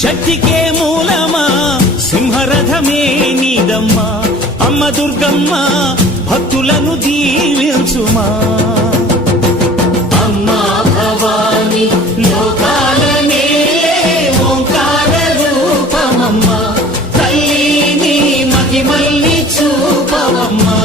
శక్తికే మూలమా సింహరథమే నీదమ్మా అమ్మ దుర్గమ్మ భక్తులను దీవించుమా అమ్మా భవాని లోకాల నేలే ఓంకార రూపమమ్మా తల్లిని మహిమల్ని చూపవమ్మా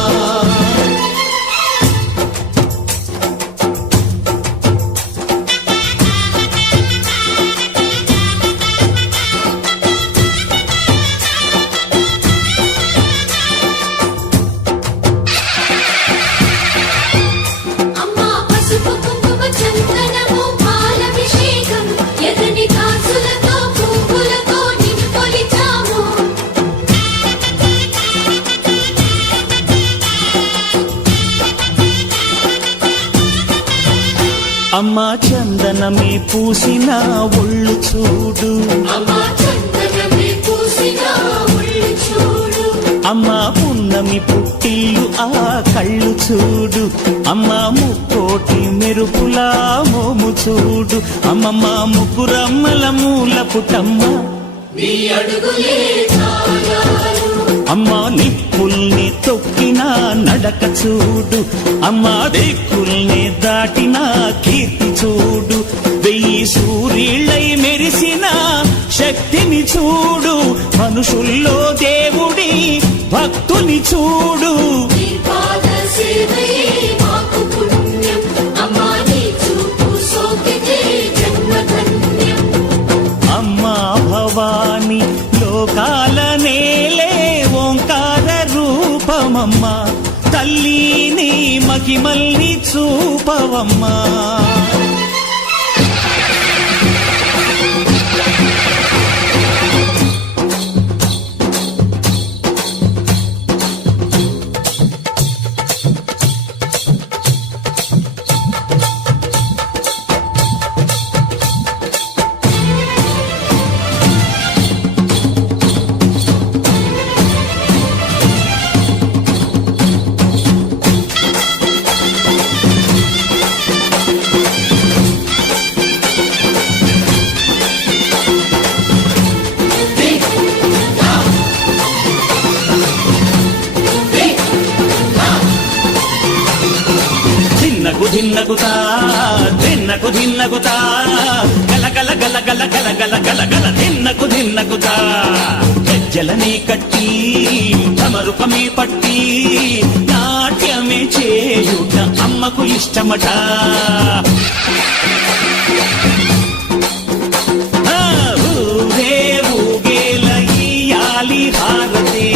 అమ్మా చందనమే పూసిన ఒళ్ళు చూడు అమ్మా పున్నమి పుట్టిల్లు ఆ కళ్ళు చూడు అమ్మా ముక్కోటి మెరుపులా మోము చూడు అమ్మమ్మ ముగ్గురమ్మల మూల పుటమ్మ అమ్మా నిప్పుల్ని తొక్కిన నడక చూడు అమ్మా దిక్కుల్ని దాటిన కీర్తి చూడు వెయ్యి సూర్యుళ్ళై మెరిసిన శక్తిని చూడు మనుషుల్లో దేవుడి భక్తుని చూడు అమ్మా భవాని లోకాల నేలే ఓంకార రూపమమ్మా తల్లిని మహిమల్ని చూపవమ్మా ధిన్నగుతా ధిన్నకు ధిన్నగుతా గల గల గల గల గల గల గల గల ధిన్నగుతా గజ్జలనే కట్టి తమరుకమే పట్టి నాట్యమే చేయుట అమ్మకు ఇష్టమట ఊరే ఊగేల ఇయ్యాలి హారతి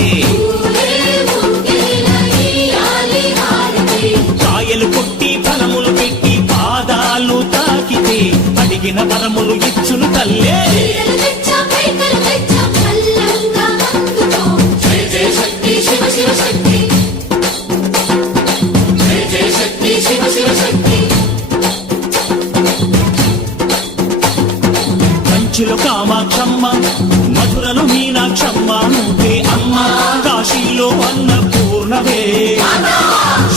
కాయలు కొట్టి ఫలములు పెట్టి పాదాలు తాకితే అడిగిన వరములు ఇచ్చును తల్లే కంచిలో కామాక్షమ్మ మధురలో మీనాక్షమ్మ నువ్వే అమ్మ కాశీలో అన్నపూర్ణవే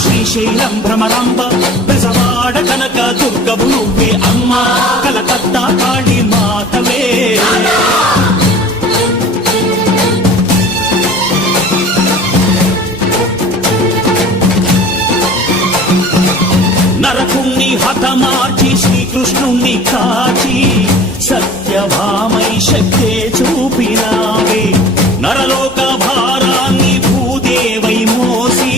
శ్రీశైలం భ్రమరాంబ బెజవాడ కనక దుర్గవు నువ్వే అమ్మ కలకత్తా కాళీ మాతవే నరకుణ్ణి హతమార్చి శ్రీకృష్ణుణ్ణి కాచి సత్యభామై శక్తే చూపినావే నరలోక భారాన్ని భూదేవై మోసి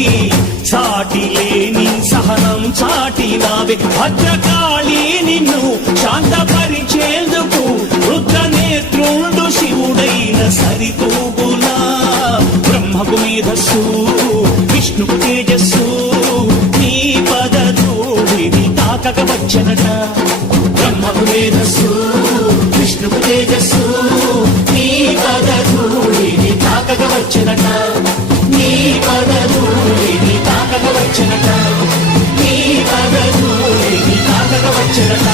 చాటి లేని సహనం చాటినావే భద్రకాళి నిన్ను శాంతపరిచేందుకు రుద్రనేత్రుండు శివుడైన సరితూగునా బ్రహ్మకు మేధస్సు విష్ణుకు తేజస్సు నీ పదధూళిని తాకక వచ్చనట బ్రహ్మకు మేధస్సు విష్ణుకు తేజస్సు నీ పదధూళిని తాకక వచ్చనట నీ పదధూళిని తాకక వచ్చనట నీ పదధూళిని తాకక వచ్చనట